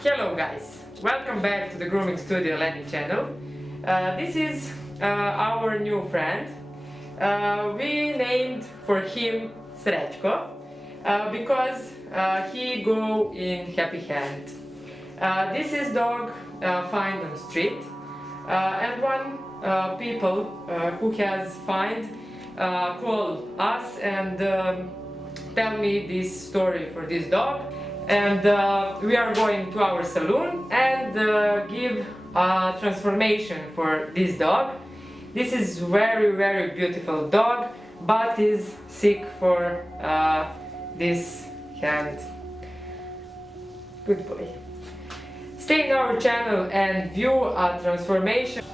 Hello guys, welcome back to the Grooming Studio Landing channel. This is our new friend. We named for him Srećko because he go in happy hand. This is dog find on street and one people who has find call us and tell me this story for this dog. And we are going to our saloon and give a transformation for this dog. This is very beautiful dog, but is sick for this hand. Good boy. Stay in our channel and view a transformation.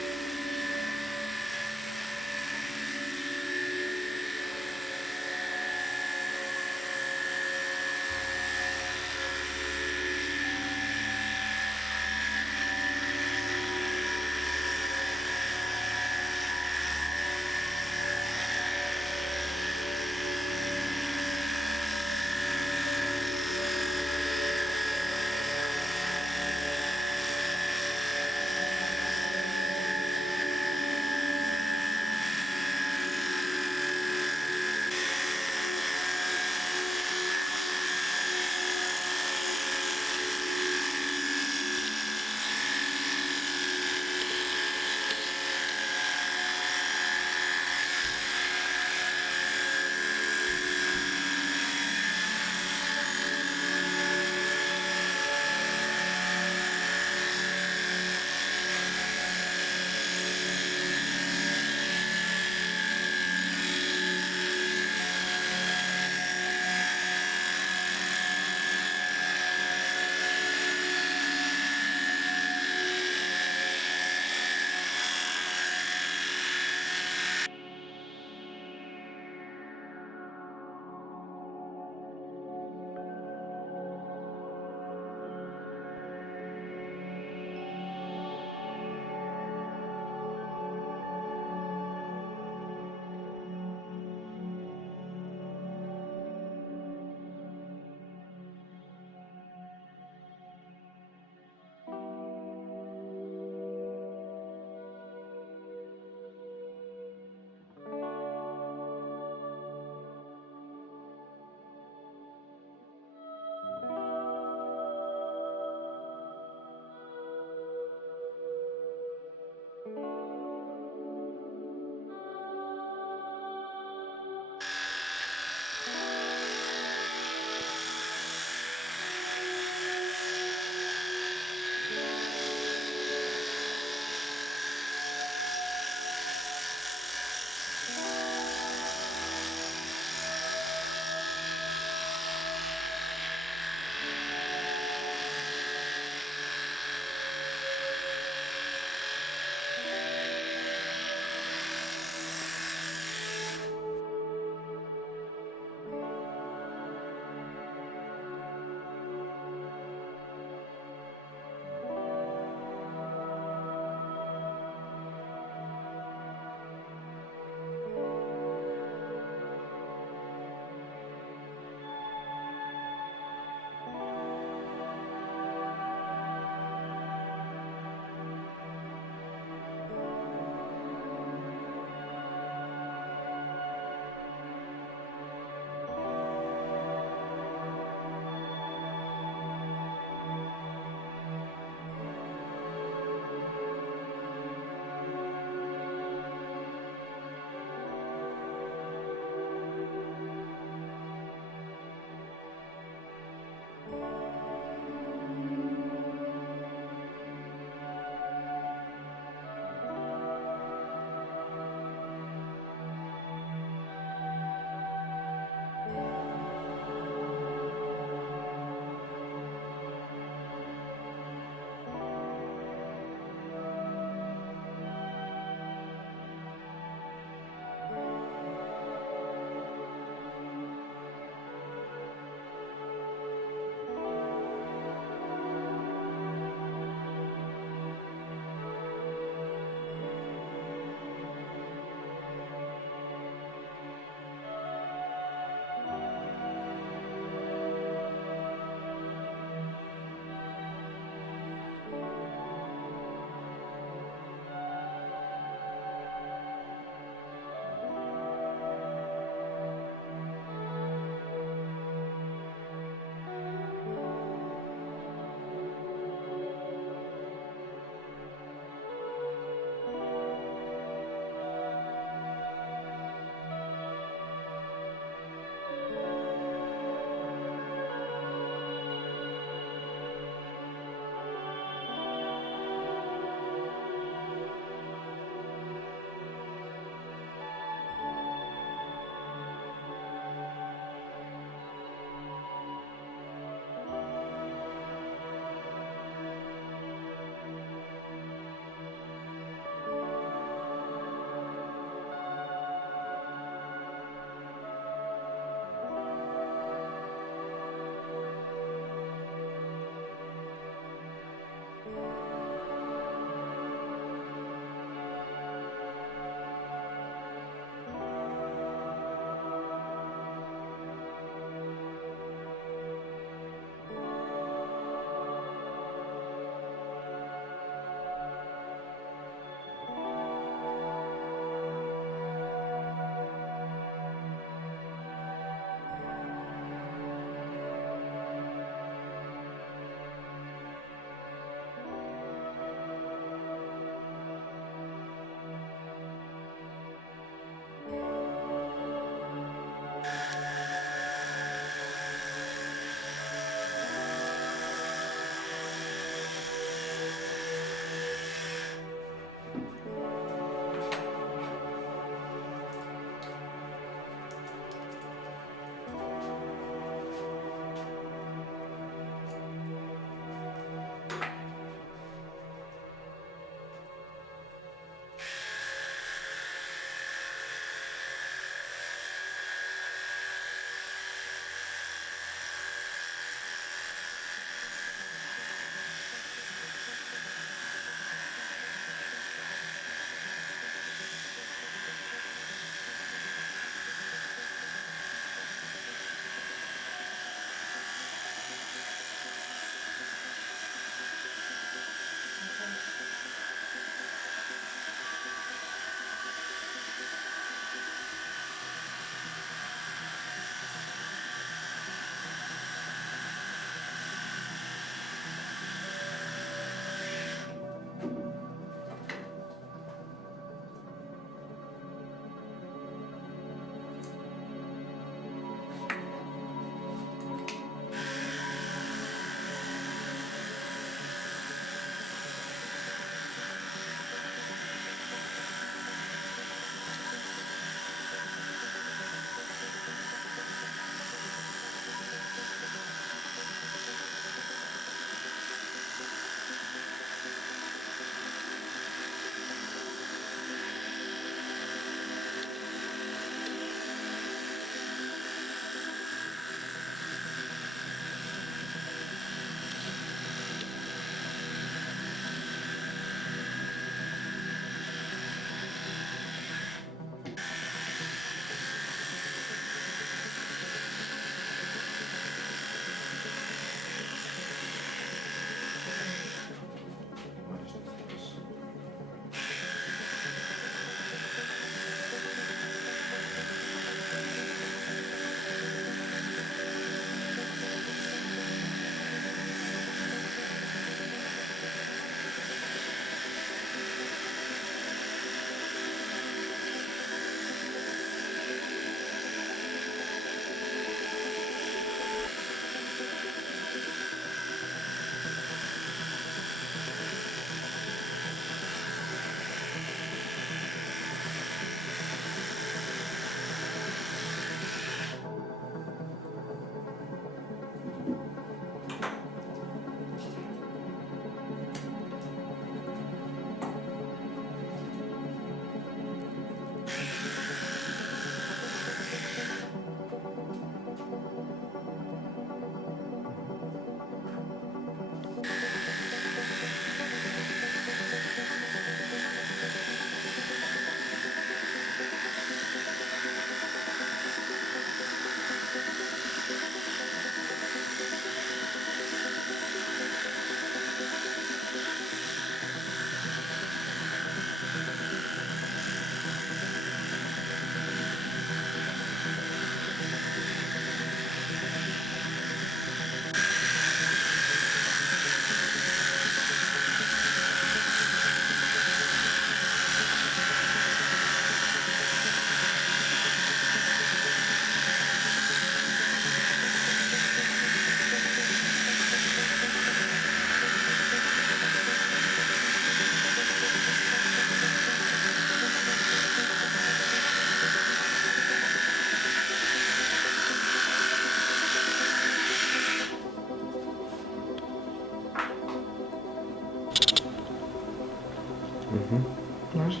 Можеш?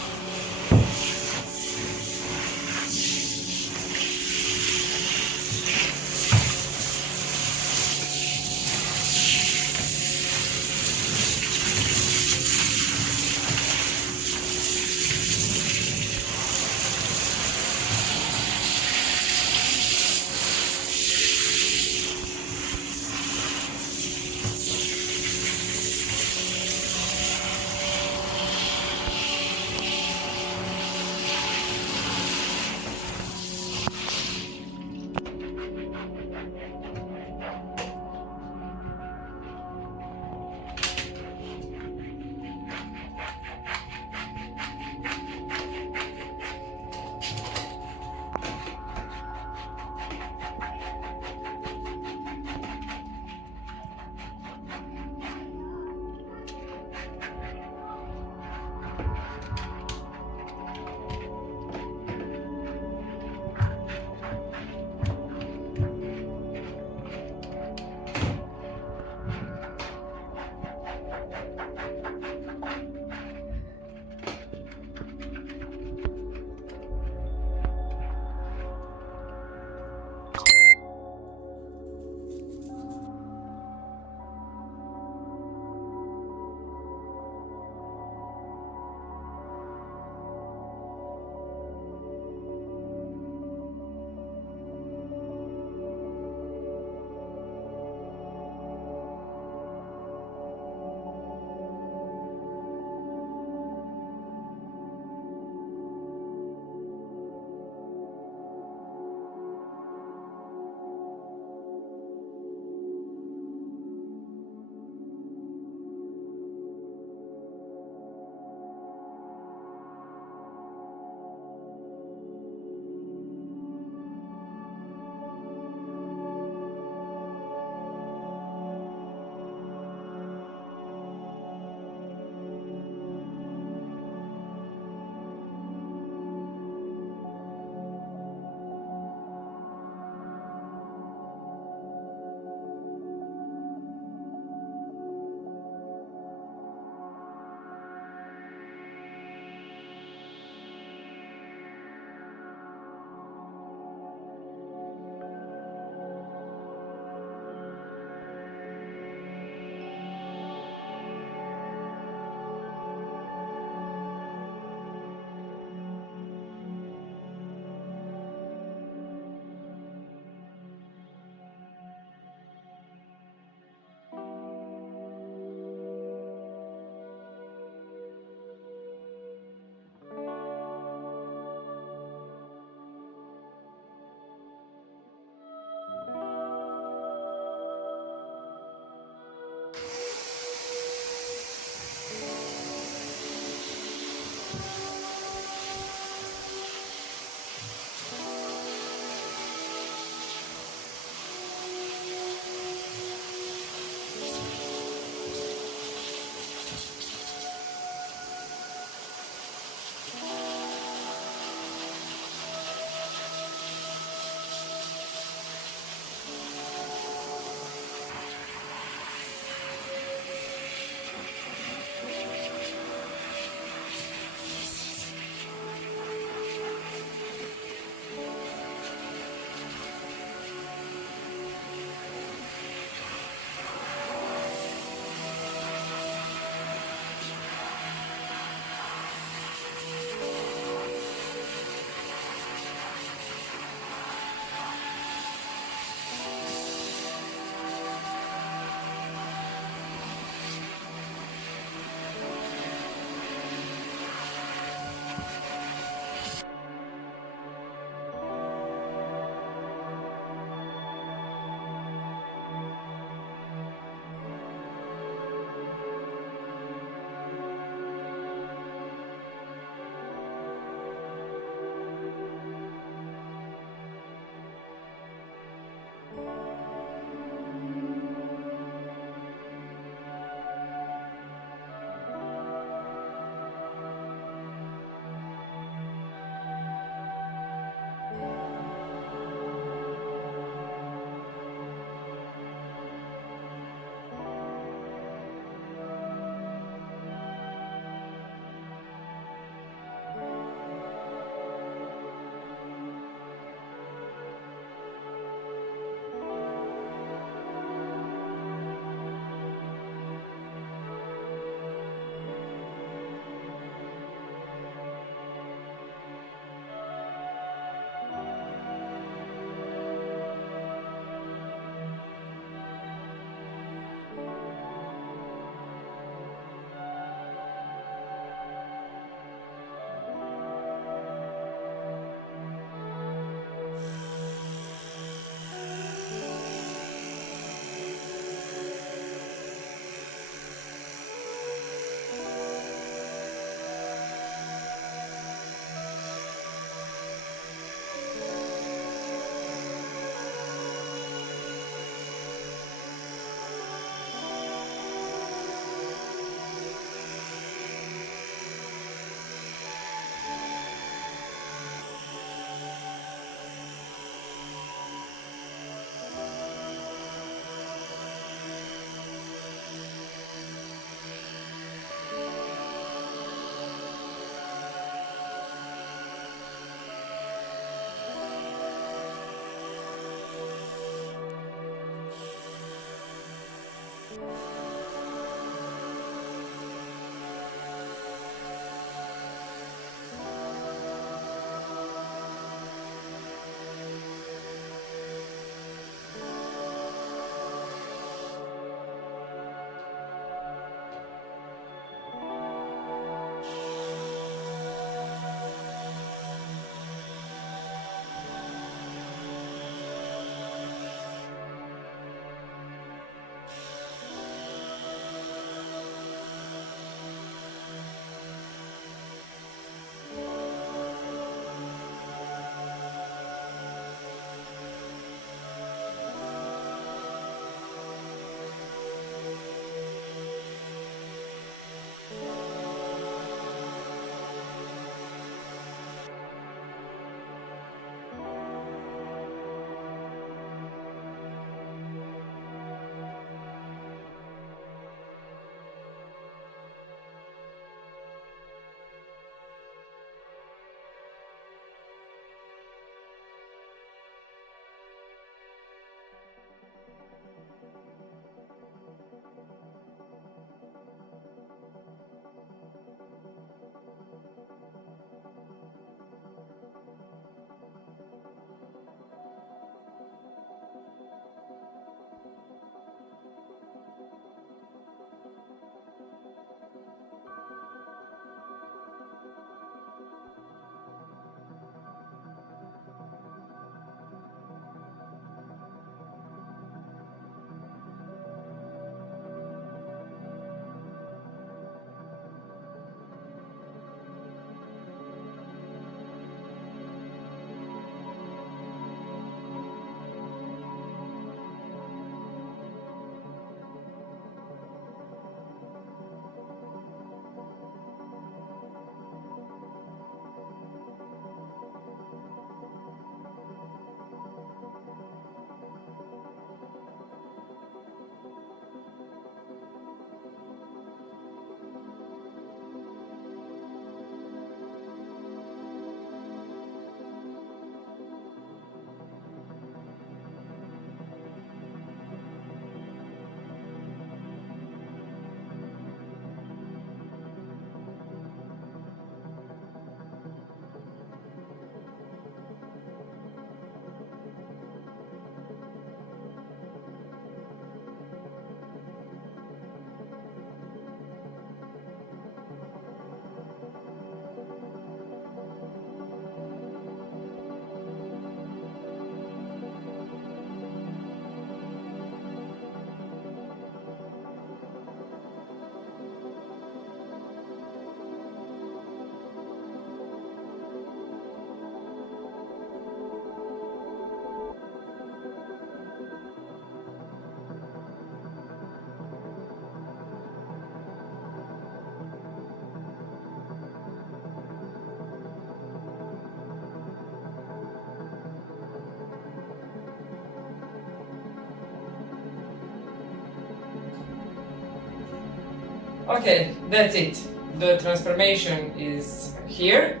Okay, that's it. The transformation is here.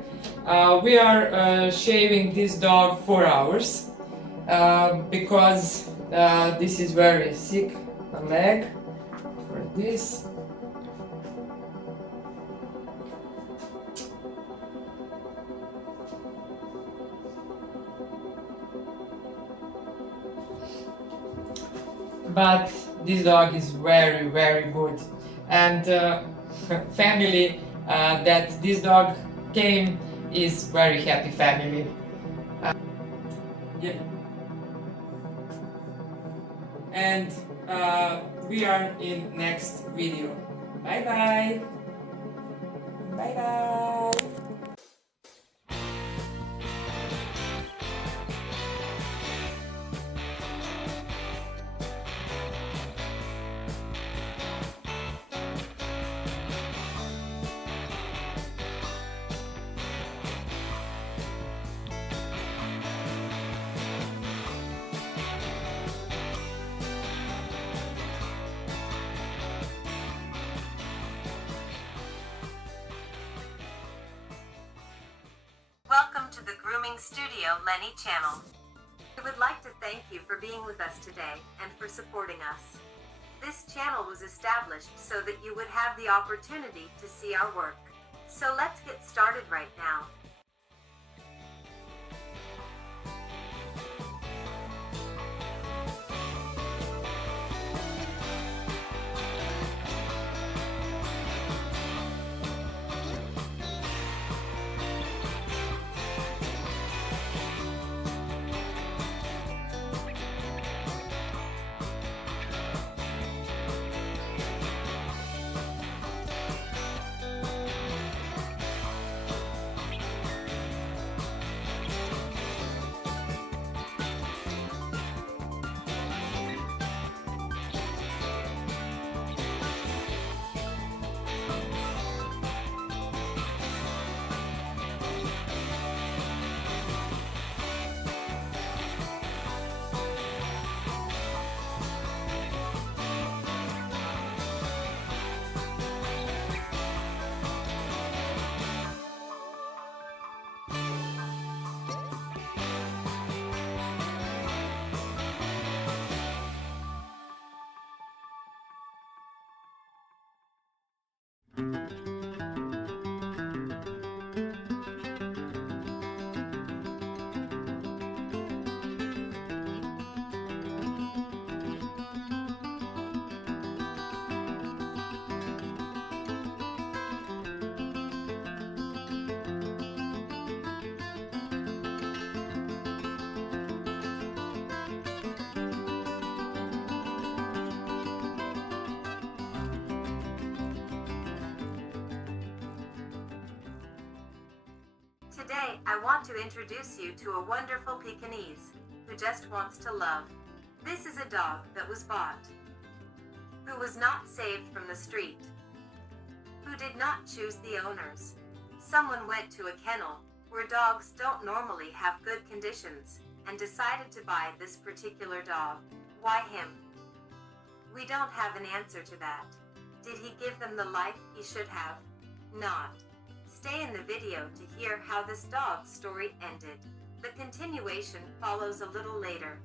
We are shaving this dog 4 hours because this is very sick leg for this. But this dog is very, very good, and family that this dog came is very happy family. Yeah. And we are in next video. Bye bye. Bye bye. Welcome to the Grooming Studio Lenny channel. We would like to thank you for being with us today and for supporting us. This channel was established so that you would have the opportunity to see our work. So let's get started right now. Today, I want to introduce you to a wonderful Pekingese who just wants to love. This is a dog that was bought, who was not saved from the street, who did not choose the owners. Someone went to a kennel where dogs don't normally have good conditions and decided to buy this particular dog. Why him? We don't have an answer to that. Did he give them the life he should have? Not. Stay in the video to hear how this dog's story ended. The continuation follows a little later.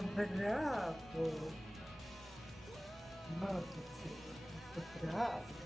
Bravo! Молодцы! Bravo!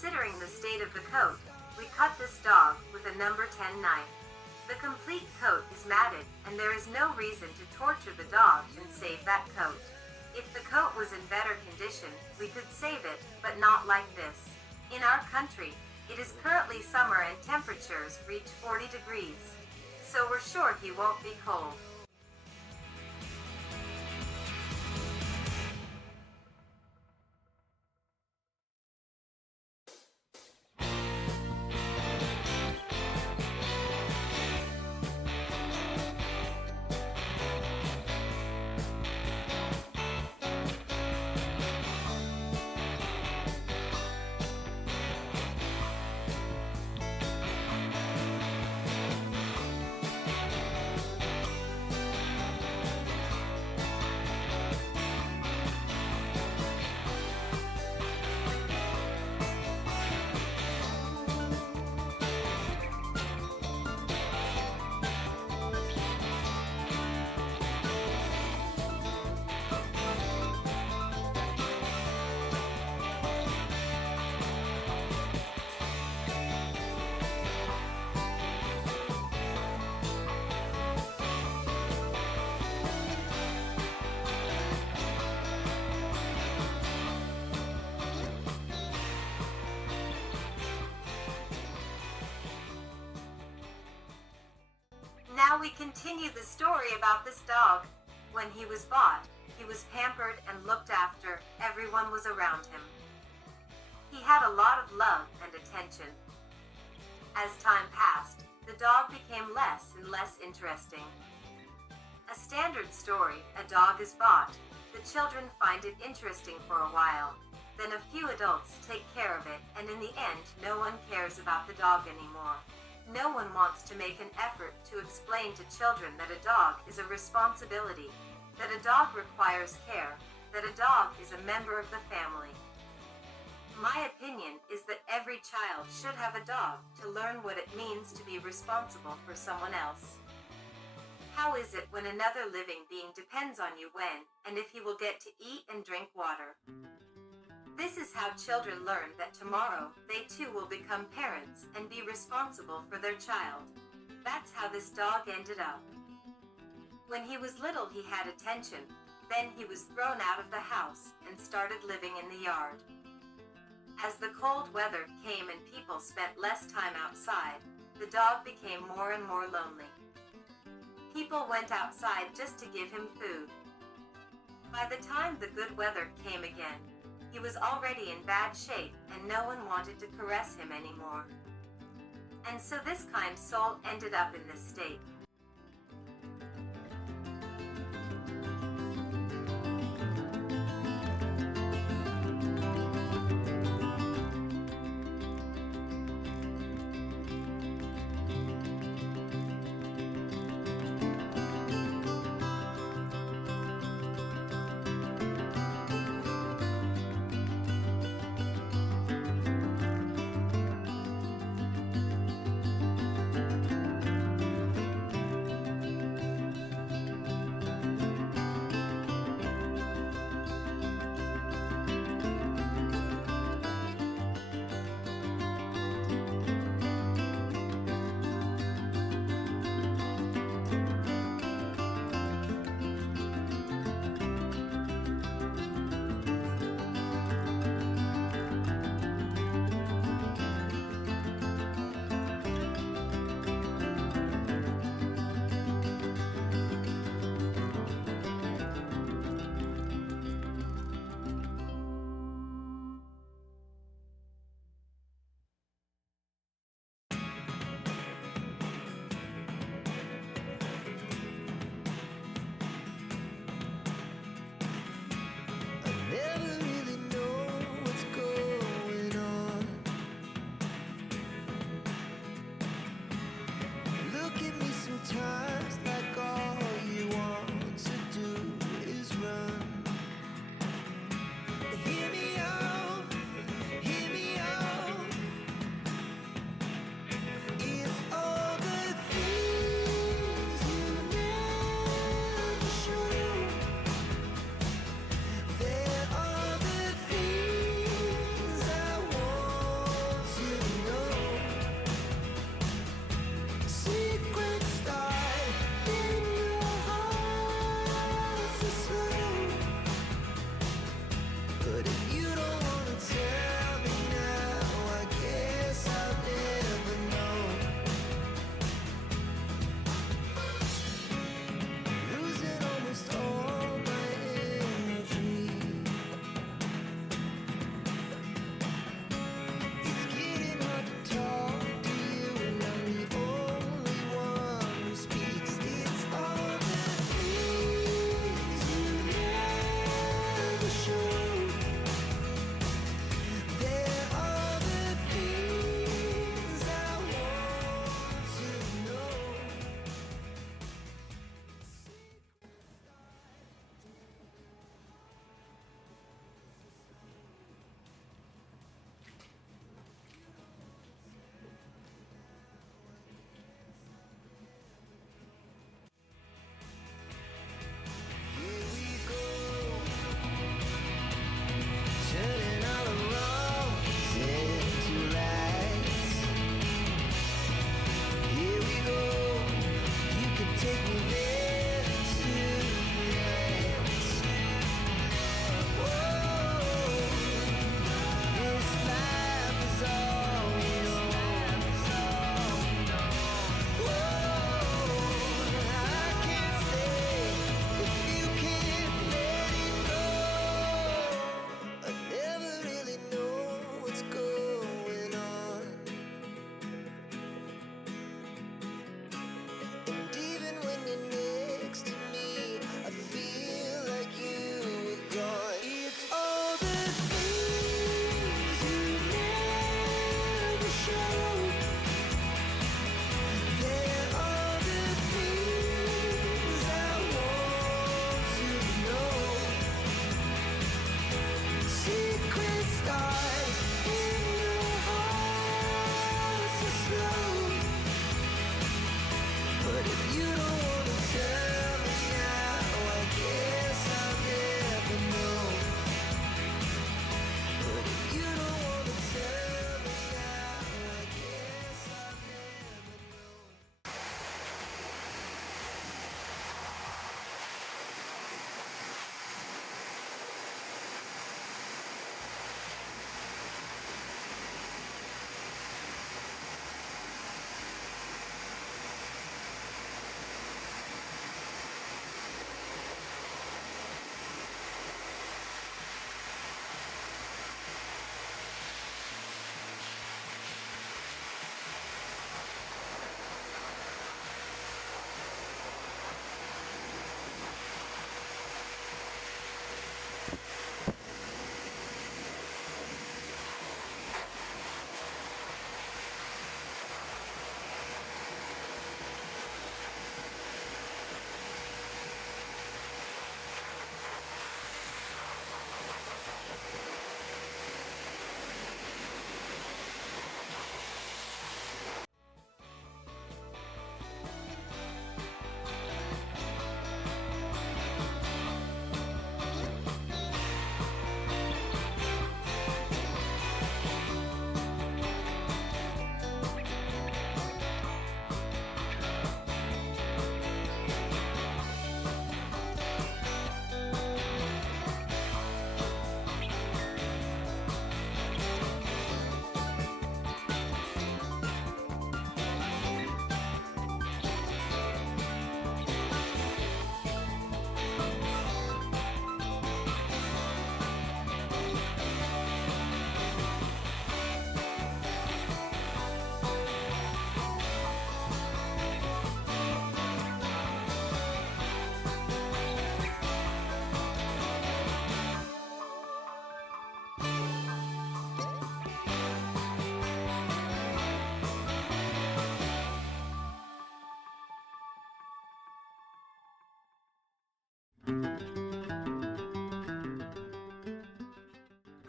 Considering the state of the coat, we cut this dog with a number 10 knife. The complete coat is matted, and there is no reason to torture the dog and save that coat. If the coat was in better condition, we could save it, but not like this. In our country, it is currently summer and temperatures reach 40 degrees. So we're sure he won't be cold. Now we continue the story about this dog. When he was bought, he was pampered and looked after. Everyone was around him. He had a lot of love and attention. As time passed, the dog became less and less interesting. A standard story, a dog is bought. The children find it interesting for a while. Then a few adults take care of it, and in the end, no one cares about the dog anymore. No one wants to make an effort to explain to children that a dog is a responsibility, that a dog requires care, that a dog is a member of the family. My opinion is that every child should have a dog to learn what it means to be responsible for someone else. How is it when another living being depends on you when and if he will get to eat and drink water? This is how children learn that tomorrow they too will become parents and be responsible for their child. That's how this dog ended up. When he was little, he had attention. Then he was thrown out of the house and started living in the yard. As the cold weather came and people spent less time outside, the dog became more and more lonely. People went outside just to give him food. By the time the good weather came again, he was already in bad shape and no one wanted to caress him anymore. And so this kind soul ended up in this state.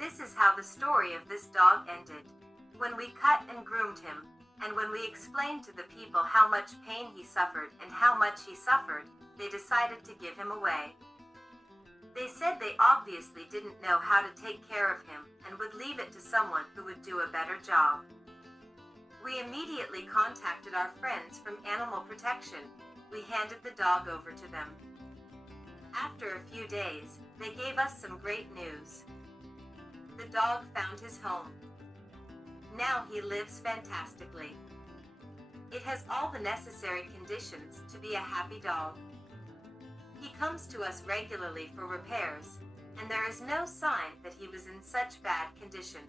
This is how the story of this dog ended. When we cut and groomed him, and when we explained to the people how much pain he suffered and how much he suffered, they decided to give him away. They said they obviously didn't know how to take care of him and would leave it to someone who would do a better job. We immediately contacted our friends from Animal Protection. We handed the dog over to them. After a few days, they gave us some great news. The dog found his home. Now he lives fantastically. It has all the necessary conditions to be a happy dog. He comes to us regularly for repairs, and there is no sign that he was in such bad condition.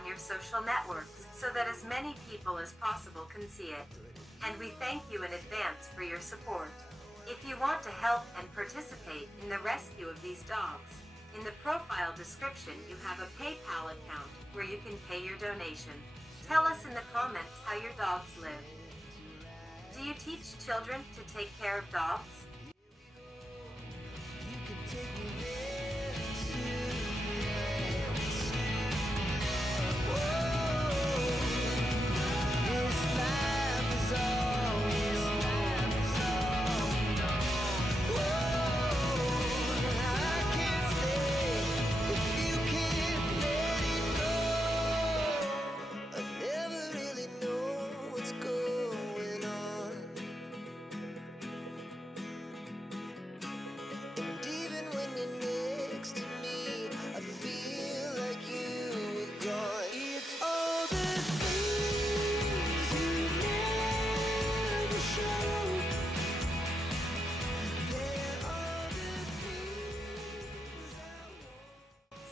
on your social networks so that as many people as possible can see it. And we thank you in advance for your support. If you want to help and participate in the rescue of these dogs, in the profile description you have a PayPal account where you can pay your donation. Tell us in the comments how your dogs live. Do you teach children to take care of dogs?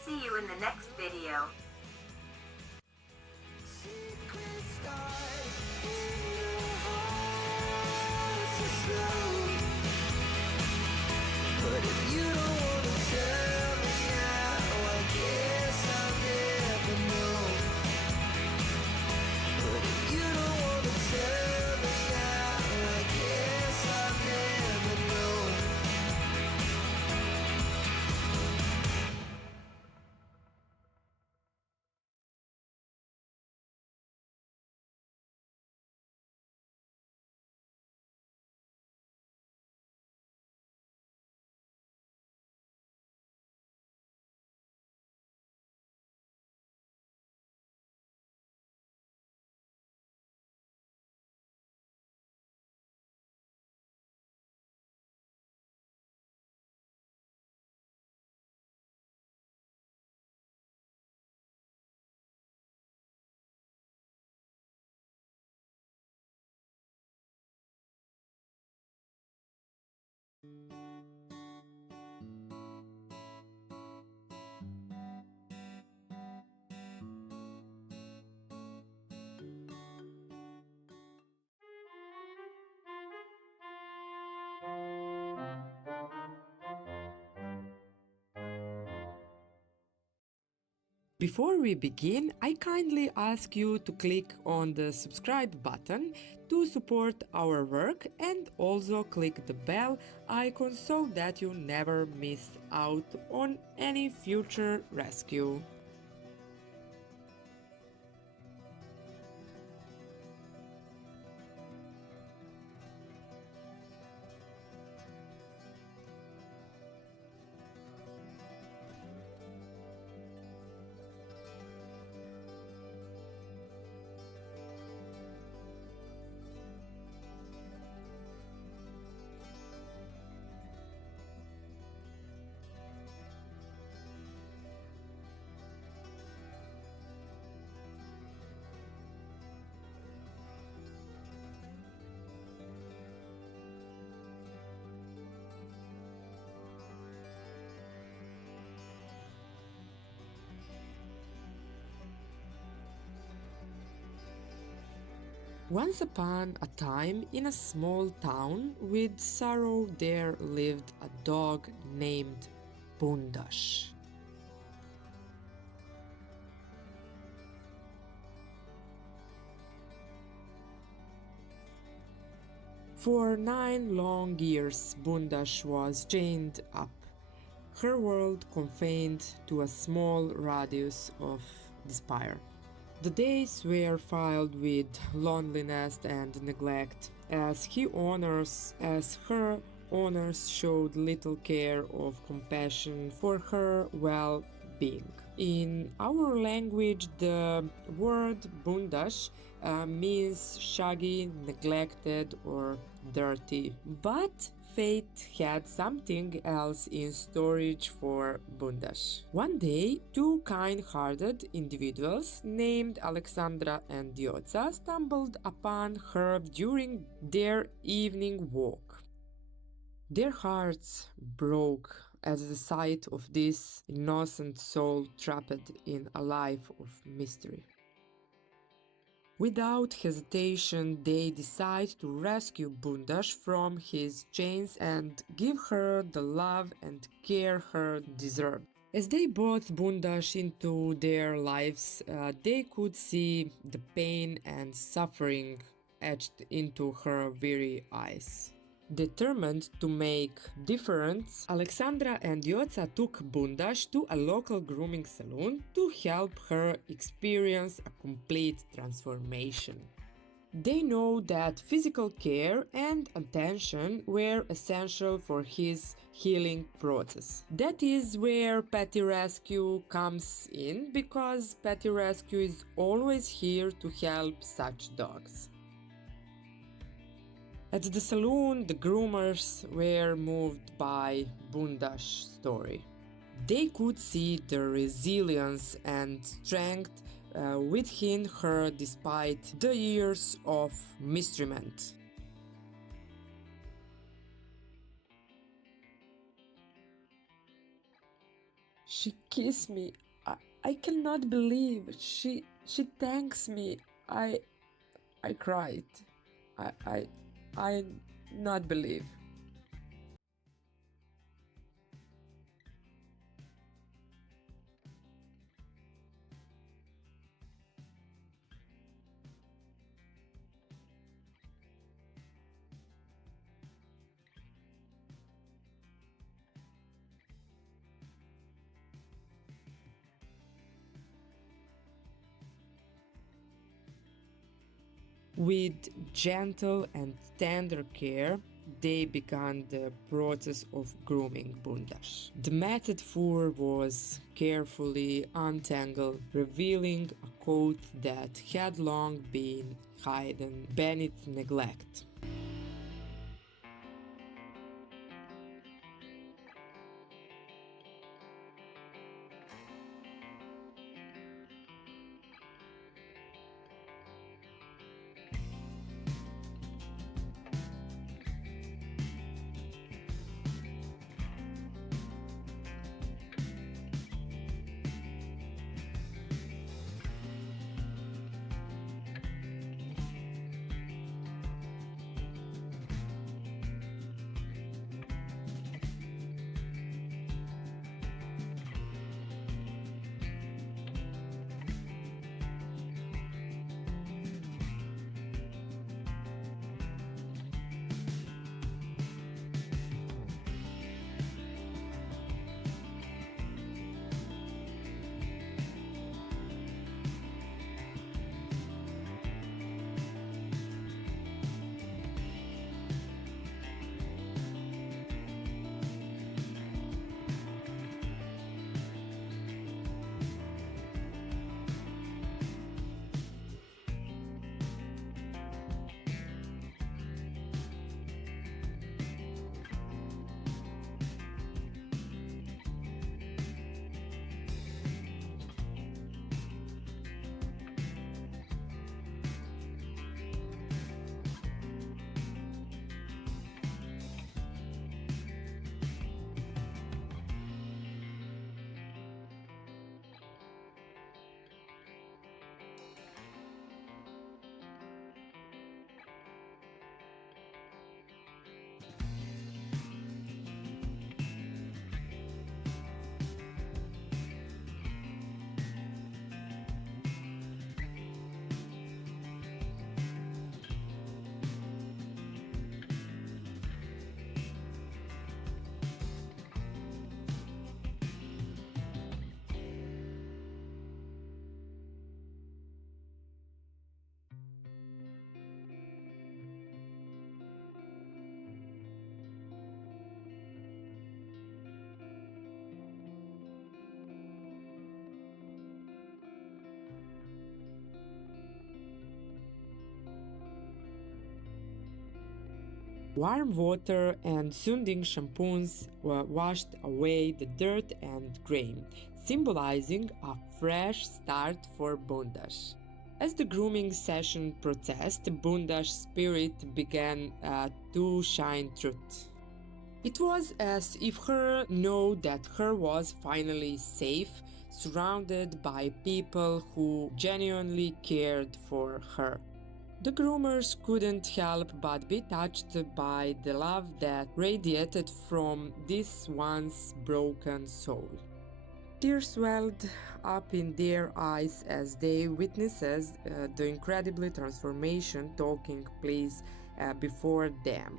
See you in the next video. But if you don't wanna tell me now, I guess I'll never know. But if you don't wanna tell me now, I guess I'll never know. Before we begin, I kindly ask you to click on the subscribe button to support our work and also click the bell icon so that you never miss out on any future rescue. Once upon a time, in a small town with sorrow, there lived a dog named Bundash. For 9 long years, Bundash was chained up, her world confined to a small radius of despair. The days were filled with loneliness and neglect, as her owners showed little care or compassion for her well-being. In our language, the word bundash means shaggy, neglected, or dirty. But fate had something else in storage for Bundash. One day, two kind-hearted individuals named Alexandra and Diotza stumbled upon her during their evening walk. Their hearts broke at the sight of this innocent soul trapped in a life of mystery. Without hesitation, they decide to rescue Bundash from his chains and give her the love and care her deserved. As they brought Bundash into their lives, they could see the pain and suffering etched into her very eyes. Determined to make difference, Alexandra and Yotza took Bundash to a local grooming salon to help her experience a complete transformation. They know that physical care and attention were essential for his healing process. That is where Petty Rescue comes in, because Petty Rescue is always here to help such dogs. At the saloon, the groomers were moved by Bundash's story. They could see the resilience and strength within her despite the years of mistreatment. She kissed me. I cannot believe. She thanks me. I cried. I not believe. With gentle and tender care, they began the process of grooming Bundash. The method for was carefully untangled, revealing a coat that had long been hidden beneath neglect. Warm water and soothing shampoos washed away the dirt and grime, symbolizing a fresh start for Bundash. As the grooming session progressed, Bundash's spirit began to shine through. It was as if her know that her was finally safe, surrounded by people who genuinely cared for her. The groomers couldn't help but be touched by the love that radiated from this once broken soul. Tears welled up in their eyes as they witnessed the incredible transformation taking place before them.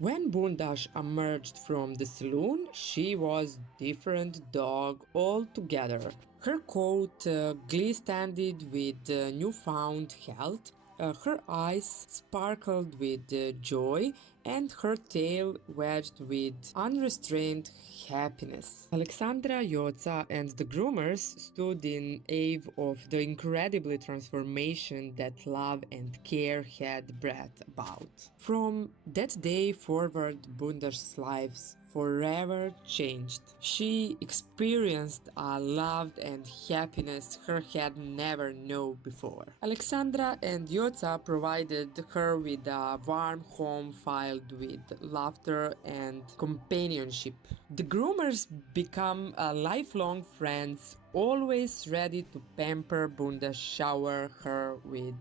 When Bundash emerged from the saloon, she was different dog altogether. Her coat glistened with newfound health, Her eyes sparkled with joy and her tail wagged with unrestrained happiness. Alexandra, Yotza, and the groomers stood in awe of the incredibly transformation that love and care had brought about. From that day forward, Bunda's lives forever changed. She experienced a love and happiness her had never known before. Alexandra and Yotza provided her with a warm home filled with laughter and companionship. The groomers become lifelong friends, always ready to pamper Bunda, shower her with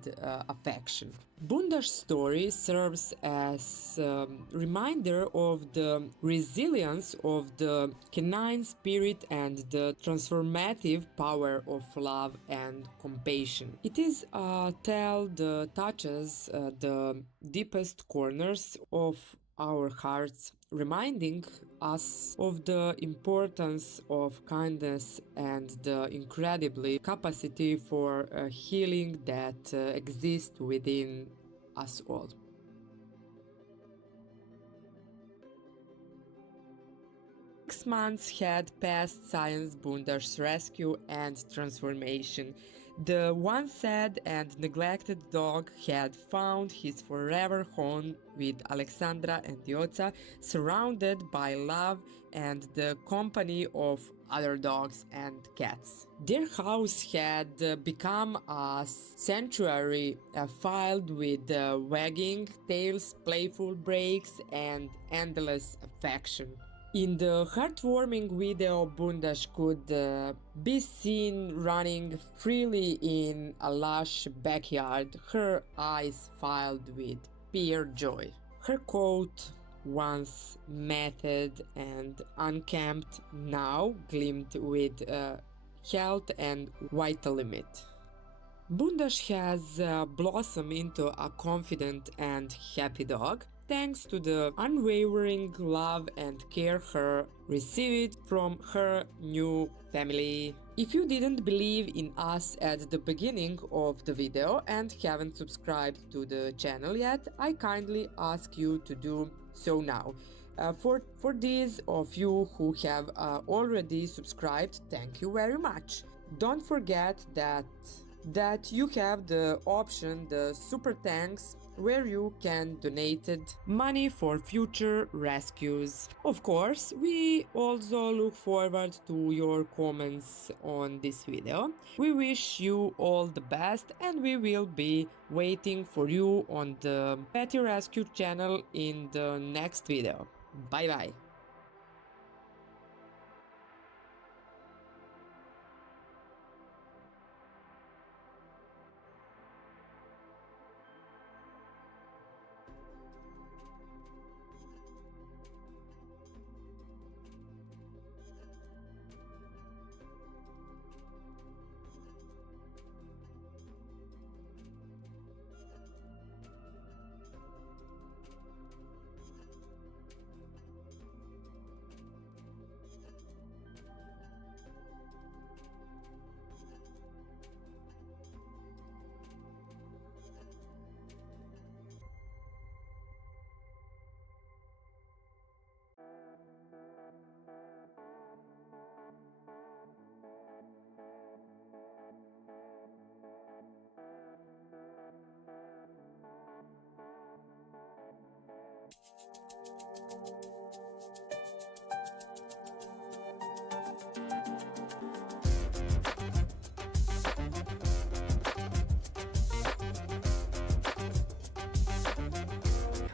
affection. Bunda's story serves as a reminder of the resilience of the canine spirit and the transformative power of love and compassion. It is a tale that touches the deepest corners of our hearts, reminding us of the importance of kindness and the incredibly capacity for healing that exists within us all. 6 months had passed since Bundar's rescue and transformation. The once sad and neglected dog had found his forever home with Alexandra and Yotza, surrounded by love and the company of other dogs and cats. Their house had become a sanctuary filled with wagging tails, playful breaks, and endless affection. In the heartwarming video, Bundash could be seen running freely in a lush backyard, her eyes filled with pure joy. Her coat, once matted and unkempt, now gleamed with health and vitality. Bundash has blossomed into a confident and happy dog, thanks to the unwavering love and care her received from her new family. If you didn't believe in us at the beginning of the video and haven't subscribed to the channel yet, I kindly ask you to do so now. For those of you who have already subscribed, thank you very much. Don't forget that you have the option, the super thanks, where you can donate money for future rescues. Of course, we also look forward to your comments on this video. We wish you all the best and we will be waiting for you on the Petty Rescue channel in the next video. Bye bye.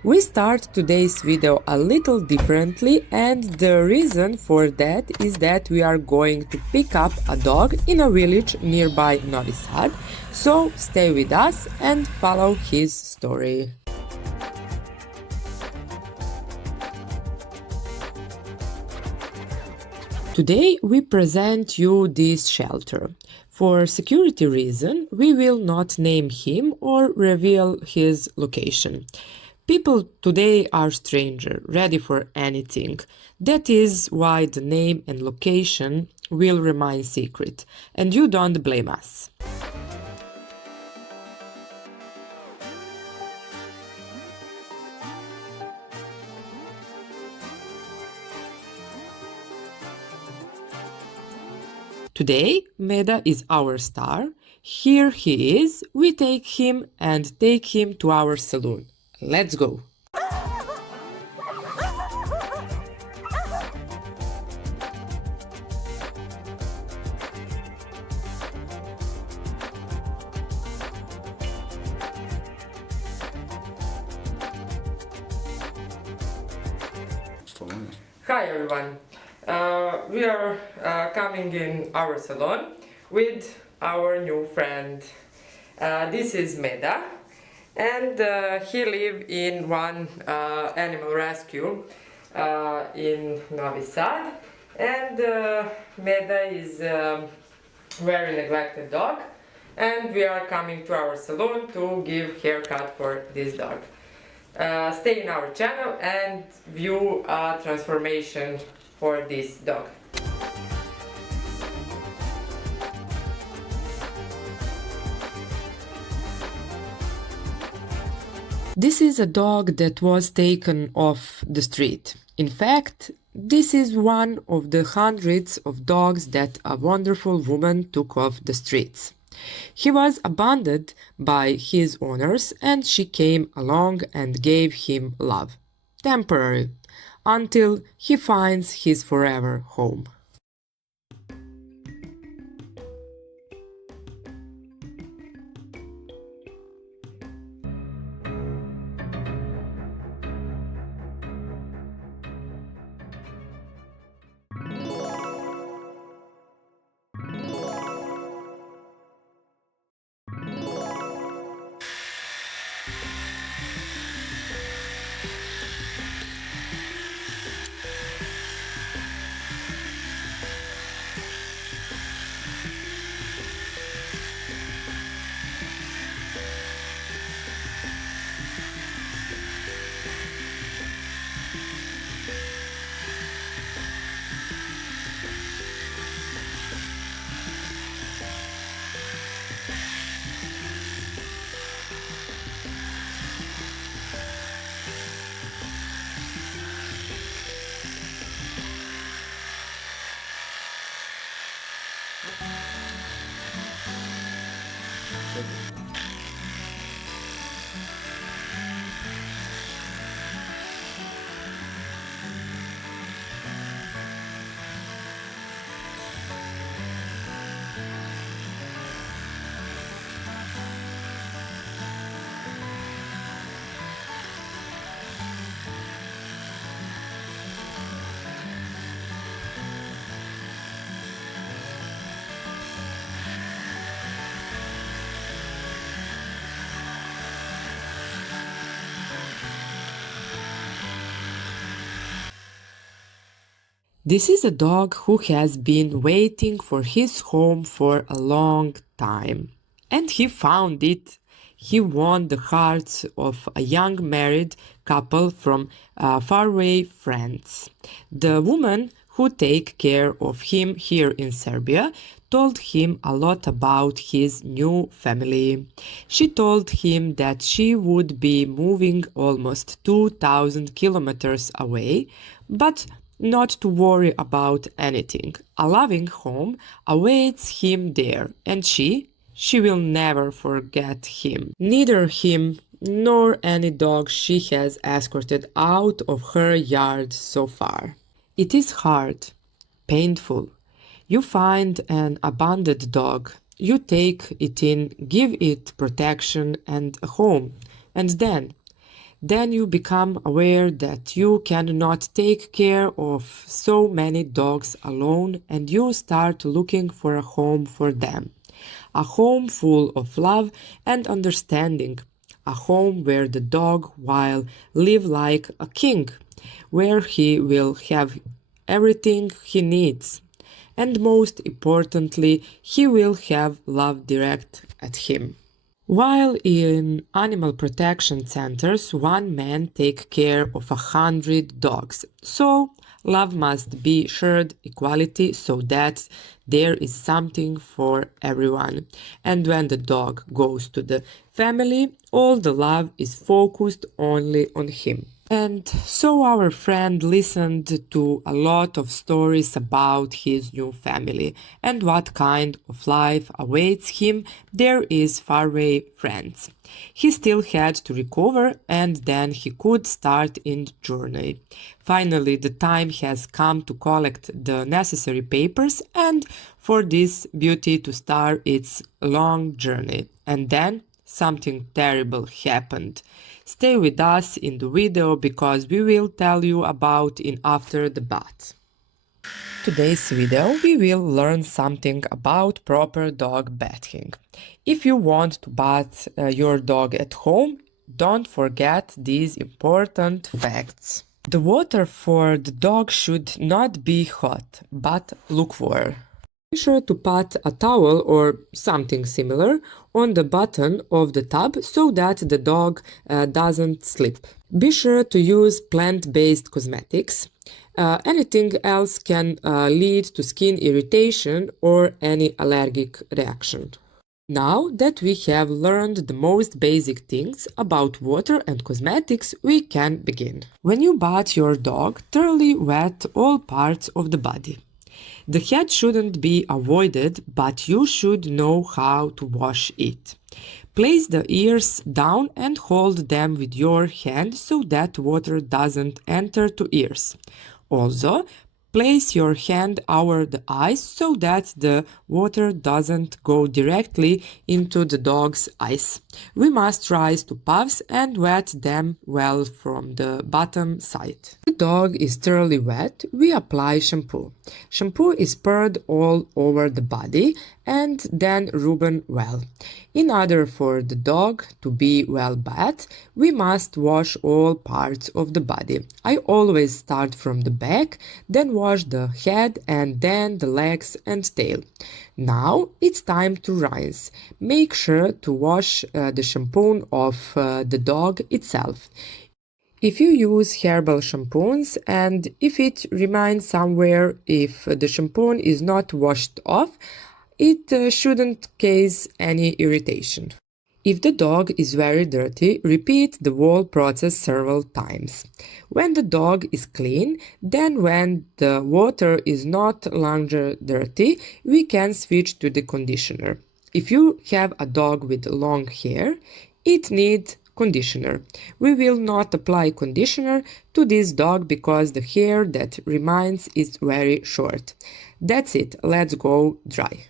We start today's video a little differently, and the reason for that is that we are going to pick up a dog in a village nearby Novi Sad, so stay with us and follow his story. Today we present you this shelter. For security reason, we will not name him or reveal his location. People today are stranger, ready for anything. That is why the name and location will remain secret, and you don't blame us. Today, Meda is our star. Here he is. We take him and take him to our salon. Let's go. Hi everyone. We are coming in our salon with our new friend. This is Meda, and he lives in one animal rescue in Novi Sad. And Meda is a very neglected dog, and we are coming to our salon to give haircut for this dog. Stay in our channel and view a transformation for this dog. This is a dog that was taken off the street. In fact, this is one of the hundreds of dogs that a wonderful woman took off the streets. He was abandoned by his owners and she came along and gave him love. Temporary, until he finds his forever home. This is a dog who has been waiting for his home for a long time. And he found it. He won the hearts of a young married couple from faraway France. The woman who take care of him here in Serbia told him a lot about his new family. She told him that she would be moving almost 2,000 kilometers away, but not to worry about anything. A loving home awaits him there, and she will never forget him. Neither him nor any dog she has escorted out of her yard so far. It is hard, painful. You find an abandoned dog, you take it in, give it protection and a home, and then you become aware that you cannot take care of so many dogs alone and you start looking for a home for them. A home full of love and understanding. A home where the dog will live like a king, where he will have everything he needs. And most importantly, he will have love direct at him. While in animal protection centers, one man takes care of 100 dogs. So, love must be shared equality so that there is something for everyone. And when the dog goes to the family, all the love is focused only on him. And so our friend listened to a lot of stories about his new family and what kind of life awaits him there is faraway France. He still had to recover and then he could start in the journey. Finally, the time has come to collect the necessary papers and for this beauty to start its long journey. And then something terrible happened. Stay with us in the video because we will tell you about it after the bath. Today's video we will learn something about proper dog bathing. If you want to bath your dog at home, don't forget these important facts. The water for the dog should not be hot, but lukewarm. Be sure to put a towel or something similar on the bottom of the tub so that the dog doesn't slip. Be sure to use plant-based cosmetics. Anything else can lead to skin irritation or any allergic reaction. Now that we have learned the most basic things about water and cosmetics, we can begin. When you bath your dog, thoroughly wet all parts of the body. The head shouldn't be avoided, but you should know how to wash it. Place the ears down and hold them with your hand so that water doesn't enter to ears. Also, place your hand over the eyes so that the water doesn't go directly into the dog's eyes. We must rise to puffs and wet them well from the bottom side. When the dog is thoroughly wet, we apply shampoo. Shampoo is poured all over the body and then rubbed well. In order for the dog to be well bathed, we must wash all parts of the body. I always start from the back, then wash the head and then the legs and tail. Now it's time to rinse. Make sure to wash the shampoo of the dog itself. If you use herbal shampoos and if it remains somewhere, if the shampoo is not washed off, it shouldn't cause any irritation. If the dog is very dirty, repeat the whole process several times. When the dog is clean, then when the water is not longer dirty, we can switch to the conditioner. If you have a dog with long hair, it needs conditioner. We will not apply conditioner to this dog because the hair that remains is very short. That's it, let's go dry.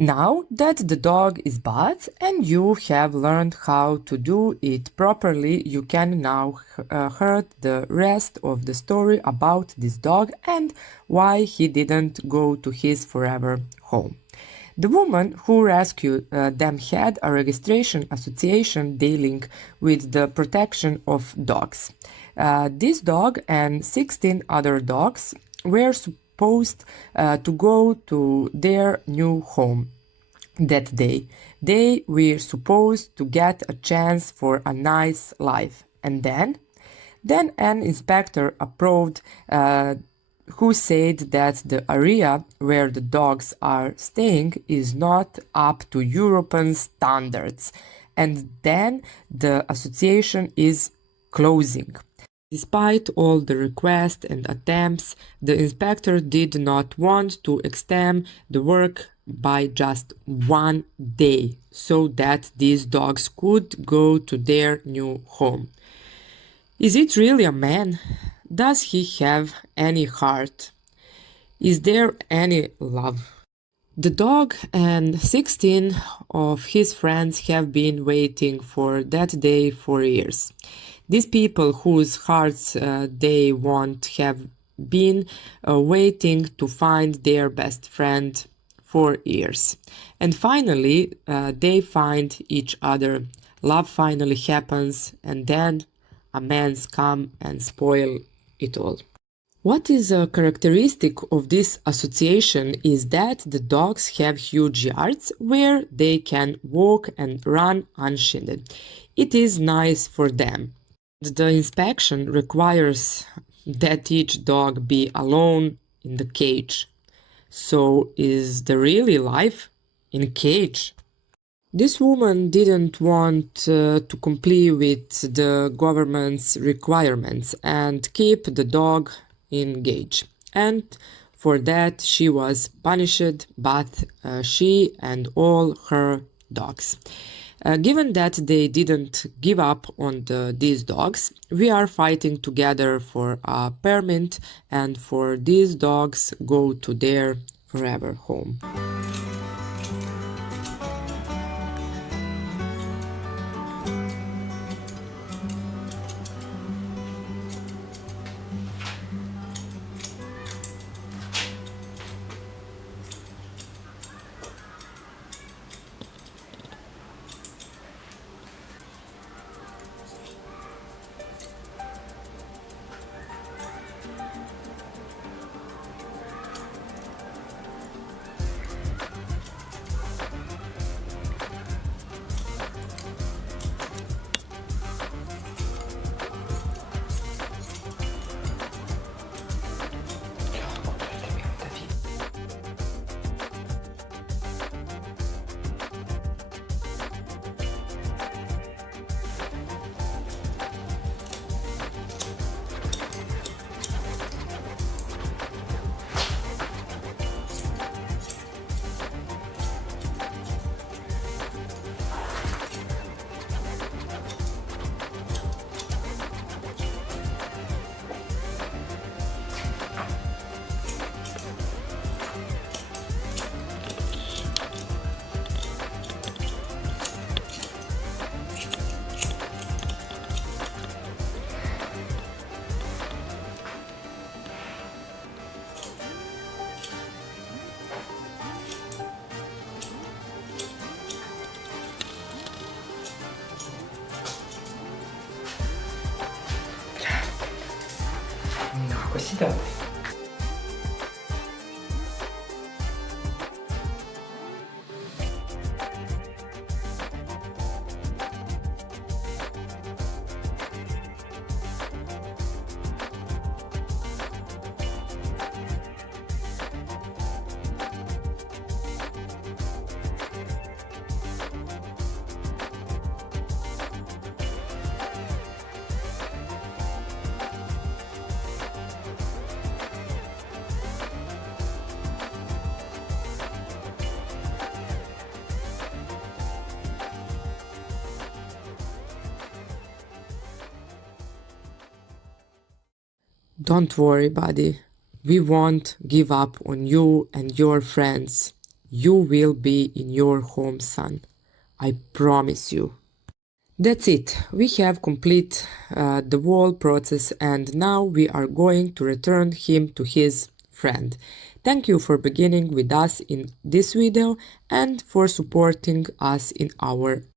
Now that the dog is bathed and you have learned how to do it properly, you can now hear the rest of the story about this dog and why he didn't go to his forever home. The woman who rescued them had a registration association dealing with the protection of dogs. This dog and 16 other dogs were supposed to go to their new home that day. They were supposed to get a chance for a nice life. And then an inspector approved who said that the area where the dogs are staying is not up to European standards. And then the association is closing. Despite all the requests and attempts, the inspector did not want to extend the work by just 1 day so that these dogs could go to their new home. Is it really a man? Does he have any heart? Is there any love? The dog and 16 of his friends have been waiting for that day for years. These people whose hearts they want have been waiting to find their best friend for years. And finally, they find each other. Love finally happens, and then a man's come and spoil it all. What is a characteristic of this association is that the dogs have huge yards where they can walk and run unshined. It is nice for them. The inspection requires that each dog be alone in the cage. So is the really life in cage? This woman didn't want to comply with the government's requirements and keep the dog in cage. And for that she was punished, but she and all her dogs. Given that they didn't give up on these dogs, we are fighting together for a permit and for these dogs go to their forever home. Così da. Don't worry, buddy. We won't give up on you and your friends. You will be in your home, son. I promise you. That's it. We have complete the whole process and now we are going to return him to his friend. Thank you for beginning with us in this video and for supporting us in our